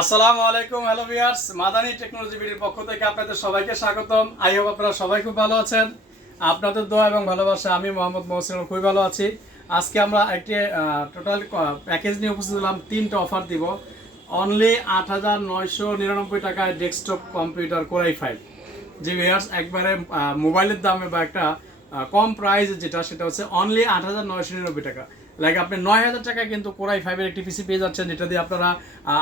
আসসালামু আলাইকুম, hello viewers, Madani technology ভিডিওর পক্ষ থেকে আপনাদের সবাইকে স্বাগতম। আই হোপ আপনারা সবাই খুব ভালো আছেন। আপনাদের দোয়া এবং ভালোবাসা আমি মোহাম্মদ মহসিন খুবই ভালো আছি। আজকে আমরা একটি টোটাল প্যাকেজ নিয়ে উপস্থিত হলাম। 3টা অফার দিব। অনলি 8,999 টাকায় ডেস্কটপ কম্পিউটার কোর i5। যে ভিউয়ার্স একবারে মোবাইলের দামে বা একটা কম প্রাইস যেটা সেটা হচ্ছে অনলি 8,999 টাকা। লাইক আপনি 9,000 টাকায় কিন্তু কোর i5 এর একটি পিসি পেয়ে যাচ্ছেন, যেটা দিয়ে আপনারা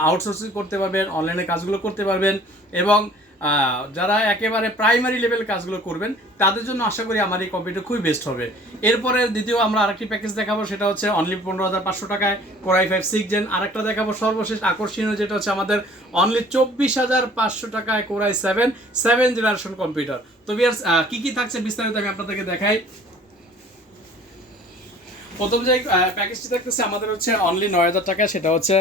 আউটসোর্সিং করতে পারবেন, অনলাইনে কাজগুলো করতে পারবেন এবং যারা একেবারে প্রাইমারি লেভেল কাজগুলো করবেন তাদের জন্য আশা করি আমার এই কম্পিউটার খুবই বেস্ট হবে। এরপরে দ্বিতীয় আমরা আরেকটি প্যাকেজ দেখাবো, সেটা হচ্ছে অনলি 15,500 টাকায় কোর i5 6 জেন। আরেকটা দেখাবো সর্বশেষ আকর্ষণীয়, যেটা হচ্ছে আমাদের অনলি 24,500 টাকায় কোর i7 7 জেনারেশন কম্পিউটার। তো ভিউয়ার্স কি থাকছে বিস্তারিত আমি আপনাদেরকে দেখাই। প্রথম যে প্যাকেজটি থাকতেছে আমাদের হচ্ছে অনলি 9,000 টাকা, সেটা হচ্ছে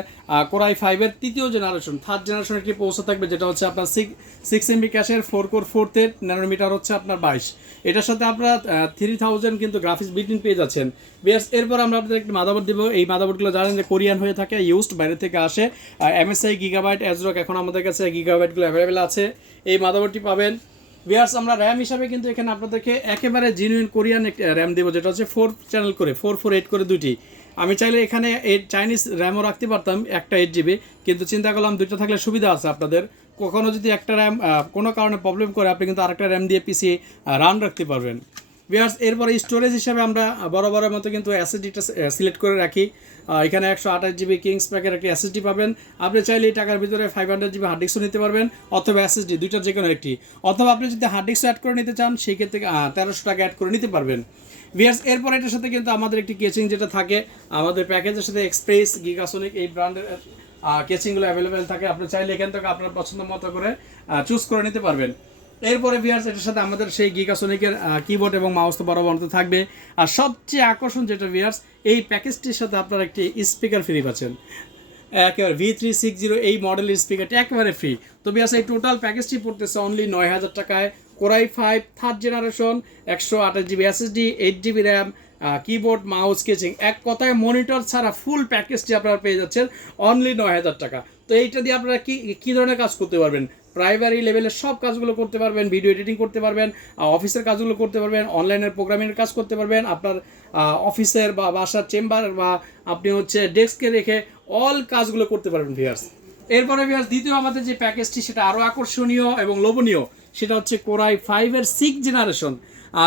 কোর i5 এর 3য় জেনারেশন থার্ড জেনারেশন একটি প্রসেসর থাকবে, যেটা হচ্ছে আপনার 6 MB ক্যাশের 4 কোর 4 থ্রেড ন্যানোমিটার হচ্ছে আপনার 22। এটার সাথে আপনারা 3000 কিন্তু গ্রাফিক্স বিল্ট ইন পেয়ে যাচ্ছেন। বেশ, এরপর আমরা আপনাদের একটি মাদারবোর্ড দিব। এই মাদারবোর্ডগুলো জানেন যে কোরিয়ান হয়ে থাকে, ইউজড বাইরে থেকে আসে। MSI গিগাবাইট এজরক এখন আমাদের কাছে গিগাবাইটগুলো অ্যাভেলেবেল আছে। এই মাদারবোর্ডটি পাবেন। ভিউয়ার্স আমরা র্যাম হিসাবে কিন্তু এখানে আপনাদেরকে একেবারে জেনুইন কোরিয়ান র্যাম দেবো, যেটা হচ্ছে 4 চ্যানেল করে 448 করে দুটি। আমি চাইলে এখানে চাইনিজ র্যামও রাখতে পারতাম, একটা 8GB, কিন্তু চিন্তা করলাম দুইটা থাকলে সুবিধা আছে আপনাদের। কখনো যদি একটা র্যাম কোনো কারণে প্রবলেম করে, আপনি কিন্তু আরেকটা র্যাম দিয়ে পিসি রান রাখতে পারবেন। ভিউয়ার্স এরপরে স্টোরেজ হিসাবে আমরা বরাবরের মতো কিন্তু এসএসডিটা সিলেক্ট করে রাখি। এখানে 128GB কিংস প্যাকের একটি এসএসডি পাবেন। আপনি চাইলে এই টাকার ভিতরে 500GB হার্ড ডিস্কও নিতে পারবেন, অথবা এসএসডি, দুইটার যে কোনো একটি। অথবা আপনি যদি হার্ড ডিস্ক অ্যাড করে নিতে চান, সেই ক্ষেত্রে 1300 টাকা অ্যাড করে নিতে পারবেন। ভিউয়ার্স এরপর এটার সাথে কিন্তু আমাদের একটি কেচিং যেটা থাকে আমাদের প্যাকেজের সাথে, এক্সপ্রেস গিগাসোনিক এই ব্র্যান্ডের কেচিংগুলো অ্যাভেলেবেল থাকে। আপনি চাইলে এখান থেকে আপনার পছন্দ মতো করে চুজ করে নিতে পারবেন। এরপরে ভিউয়ার্স এটার সাথে আমাদের সেই গিগাসোনিকের কিবোর্ড এবং মাউস তো বরাবর থাকবে। আর সবচেয়ে আকর্ষণ যেটা ভিউয়ার্স, এই প্যাকেজটির সাথে আপনারা একটি স্পিকার ফ্রি পাচ্ছেন, একেবারে V360 এই মডেলের স্পিকারটি একেবারে ফ্রি। তো ভিউয়ার্স এই টোটাল প্যাকেজটি পড়তেছে অনলি 9,000 টাকায়। Core i5 third generation, 128GB SSD, 8GB RAM, keyboard mouse casing, এক কথায় মনিটর ছাড়া ফুল প্যাকেজটি আপনারা পেয়ে যাচ্ছেন অনলি 9,000 টাকা। তো এইটা দিয়ে আপনারা কি ধরনের কাজ করতে পারবেন? প্রাইমারি লেভেলের সব কাজগুলো করতে পারবেন, ভিডিও এডিটিং করতে পারবেন, অফিসের কাজগুলো করতে পারবেন, অনলাইনের প্রোগ্রামিংয়ের কাজ করতে পারবেন, আপনার অফিসের বা বাসার চেম্বার বা আপনি হচ্ছে ডেস্কে রেখে অল কাজগুলো করতে পারবেন ভিউয়ার্স। এরপরে ভিউয়ার্স দ্বিতীয় আমাদের যে প্যাকেজটি সেটা আরও আকর্ষণীয় এবং লোভনীয়, সেটা হচ্ছে কোর i5 এর 6 জেনারেশন,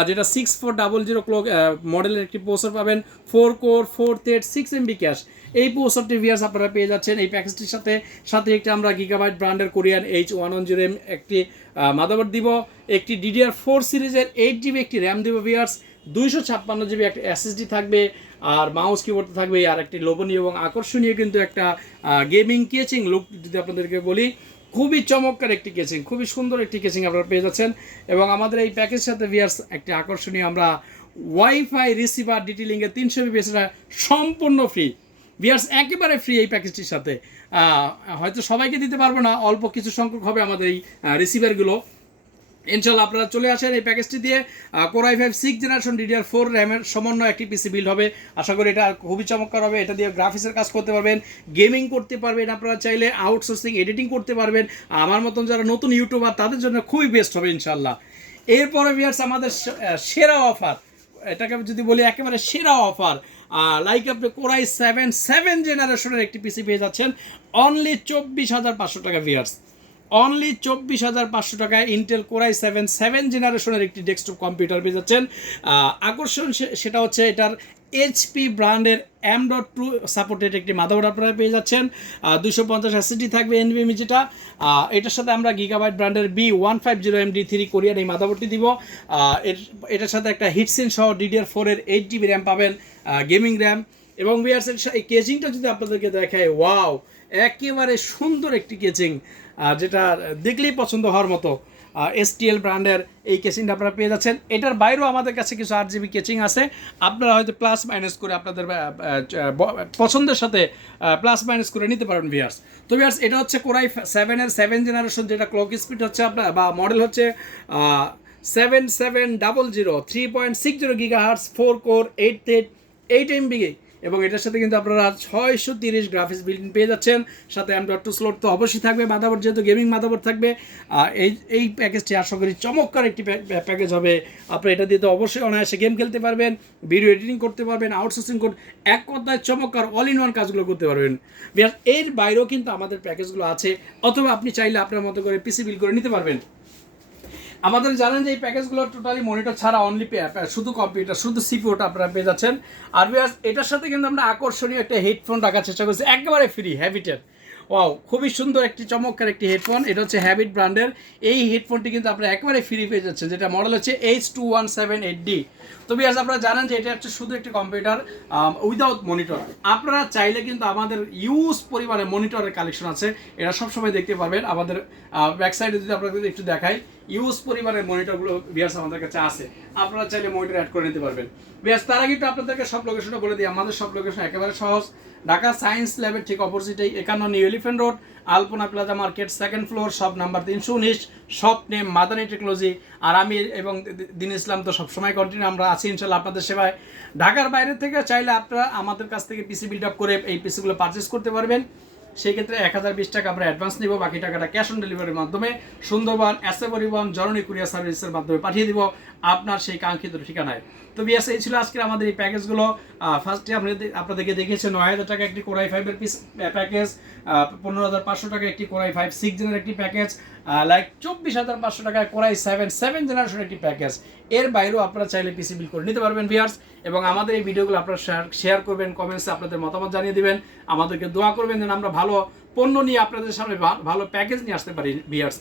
যেটা 6400 ক্লক মডেলের একটি প্রসেসর পাবেন, 4 কোর 4 থ্রেড 6 MB ক্যাশ। এই প্রসেসরটি ভিউয়ার্স আপনারা পেয়ে যাচ্ছেন এই প্যাকেজটির সাথে। সাথে একটি আমরা গিগাবাইট ব্র্যান্ডের কোরিয়ান H110M একটি মাদারবোর্ড দিব, একটি DDR4 সিরিজের 8GB একটি র্যাম দিব ভিউয়ার্স, 256GB একটা SSD থাকবে, আর মাউস কিবোর্ড থাকবে। আর একটি লোভনীয় এবং আকর্ষণীয় কিন্তু একটা গেমিং কেচিং লুক যদি আপনাদেরকে বলি, খুবই চমৎকার একটি কেচিং, খুবই সুন্দর একটি কেচিং আপনারা পেয়ে যাচ্ছেন। এবং আমাদের এই প্যাকেজের সাথে ভিউয়ার্স একটি আকর্ষণীয় আমরা ওয়াইফাই রিসিভার ডিটেলিংয়ের 300 MB সম্পূর্ণ ফ্রি ভিউয়ার্স, একেবারে ফ্রি এই প্যাকেজটির সাথে। হয়তো সবাইকে দিতে পারবো না, অল্প কিছু সংখ্যক হবে আমাদের এই রিসিভারগুলো। ইনশাল্লাহ আপনারা চলে আসেন এই প্যাকেজটি দিয়ে। কোর i5 6 জেনারেশন DDR4 র্যামের সমন্বয় একটি পিসি বিল্ড হবে। আশা করি এটা খুবই চমৎকার হবে। এটা দিয়ে গ্রাফিক্সের কাজ করতে পারবেন, গেমিং করতে পারবেন, আপনারা চাইলে আউটসোর্সিং এডিটিং করতে পারবেন। আমার মতন যারা নতুন ইউটিউবার তাদের জন্য খুবই বেস্ট হবে ইনশাল্লাহ। এরপরে ভিউয়ার্স আমাদের সেরা অফার, এটাকে যদি বলি একেবারে সেরা অফার, লাইক আপনি কোর i7 7 জেনারেশনের একটি পিসি পেয়ে যাচ্ছেন অনলি 24,500 টাকা ভিউয়ার্স, অনলি 24,500 টাকায় ইন্টেল কোর i7 7 জেনারেশনের একটি ডেস্কটপ কম্পিউটার পেয়ে যাচ্ছেন। আকর্ষণ সেটা হচ্ছে এটার HP ব্র্যান্ডের M.2 সাপোর্টেড একটি মাদারবোর্ড আপনারা পেয়ে যাচ্ছেন, 250 SSD থাকবে NVMe যেটা। এটার সাথে আমরা গিগাবাইট ব্র্যান্ডের B150MD3 কোরিয়ান এই মাদারবোর্ডটি দিব। এটার সাথে একটা হিটসিন সহ DDR4 এর 8GB র্যাম পাবেন, গেমিং র্যাম। এবং ভিউয়ার্স এই কেচিংটা যদি আপনাদেরকে দেখায়, ওয়াও, একেবারে সুন্দর একটি কেচিং, যেটা দেখলেই পছন্দ হওয়ার মতো। STL ব্র্যান্ডের এই কেচিংটা আপনারা পেয়ে যাচ্ছেন। এটার বাইরেও আমাদের কাছে কিছু 8GB কেচিং আছে, আপনারা হয়তো প্লাস মাইনাস করে আপনাদের পছন্দের সাথে প্লাস মাইনাস করে নিতে পারেন ভিউয়ার্স। তো ভিউয়ার্স এটা হচ্ছে কোর i7 এর 7 জেনারেশন, যেটা ক্লক স্পিড হচ্ছে আপনার বা মডেল হচ্ছে 7700 3.60 GHz 4 কোর 8 থ্রেড 8 MB এবং এটার সাথে কিন্তু আপনারা 630 গ্রাফিক্স বিল্ডিং পেয়ে যাচ্ছেন, সাথে M.2 স্লট তো অবশ্যই থাকবে, মাদারবোর্ড যেহেতু গেমিং মাদারবোর্ড থাকবে। এই প্যাকেজটি আশা করি চমৎকার একটি প্যাকেজ হবে। আপনি এটা দিয়ে তো অবশ্যই অনায়াসে গেম খেলতে পারবেন, ভিডিও এডিটিং করতে পারবেন, আউটসোর্সিং করতে, এক কথায় চমৎকার অল ইন ওয়ান কাজগুলো করতে পারবেন। এর বাইরেও কিন্তু আমাদের প্যাকেজগুলো আছে, অথবা আপনি চাইলে আপনার মতো করে পিসি বিল্ড করে নিতে পারবেন। আমাদের জানেন যে এই প্যাকেজগুলো টোটালি মনিটর ছাড়া অনলি শুধু কম্পিউটার, শুধু সিপিইউটা আপনারা পেয়ে যাচ্ছেন। আর এটার সাথে কিন্তু আমরা আকর্ষণীয় একটা হেডফোন রাখার চেষ্টা করছি, একেবারে ফ্রি, হ্যাবিটের। ওয়াও, খুবই সুন্দর একটি চমৎকার একটি হেডফোন, এটা হচ্ছে হ্যাবিট ব্র্যান্ডের। এই হেডফোনটি কিন্তু আপনারা একেবারে ফ্রি পেয়ে যাচ্ছেন, যেটা মডেল হচ্ছে H2178D। তো বিয়ার্স, আপনারা জানেন যে এটা হচ্ছে শুধু একটি কম্পিউটার উইদাউট মনিটর। আপনারা চাইলে কিন্তু আমাদের ইউজ পরিমাণে মনিটরের কালেকশন আছে, এটা সবসময় দেখতে পারবেন। আমাদের ব্যাকসাইডে যদি আপনাদের একটু দেখাই, ইউজ পরিমাণের মনিটরগুলো বিয়ার্স আমাদের কাছে আছে, আপনারা চাইলে মনিটর অ্যাড করে নিতে পারবেন। বিয়ার্স, তার আগে কিন্তু আপনাদেরকে সব লোকেশনটা বলে দিই। আমাদের সব লোকেশন একেবারে সহজ, ঢাকা সায়েন্স ল্যাবের ঠিক অপোজিটে 51 New Elephant Road, Alpana Plaza Market, 2nd floor, shop number 319, shop name Madani Technology. আর আমি এবং দিন ইসলাম তো সবসময় কন্টিনিউ আমরা আছি ইনশাল্লাহ আপনাদের সেবায়। ঢাকার বাইরে থেকে চাইলে আপনারা আমাদের কাছ থেকে পিসি বিল্ড আপ করে এই পিসিগুলো পারচেস করতে পারবেন। সেই ক্ষেত্রে 1020 টাকা আমরা অ্যাডভান্স নিব, বাকি টাকাটা ক্যাশ অন ডেলিভারির মাধ্যমে সুন্দরবন এসএ পরিবহন জননী কুরিয়ার সার্ভিসের মাধ্যমে পাঠিয়ে দিব আপনার সেই কাঙ্ক্ষিত ঠিকানায়। তো বিয়াস, এই ছিল আজকের আমাদের এই প্যাকেজগুলো। ফার্স্টে আপনাদেরকে দেখিয়েছি 9000 টাকা একটি কোরাই 5 পিস প্যাকেজ, 15500 টাকা একটি কোরাই 5 6 জেনারের একটি প্যাকেজ, 24500 টাকায় কোরাই 7 জেনারেশন একটি প্যাকেজ। এর বাইরেও আপনারা চাইলে পিসি বিল্ড করে নিতে পারবেন ভিউয়ার্স। এবং আমাদের এই ভিডিওগুলো আপনারা শেয়ার করবেন, কমেন্টসে আপনাদের মতামত জানিয়ে দিবেন, আমাদেরকে দোয়া করবেন যেন আমরা ভালো পণ্য নিয়ে আপনাদের সামনে ভালো প্যাকেজ নিয়ে আসতে পারি ভিউয়ার্স।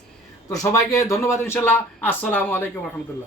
তো সবাইকে ধন্যবাদ ইনশাল্লাহ। আসসালামু আলাইকুম রহমতুল্লাহ।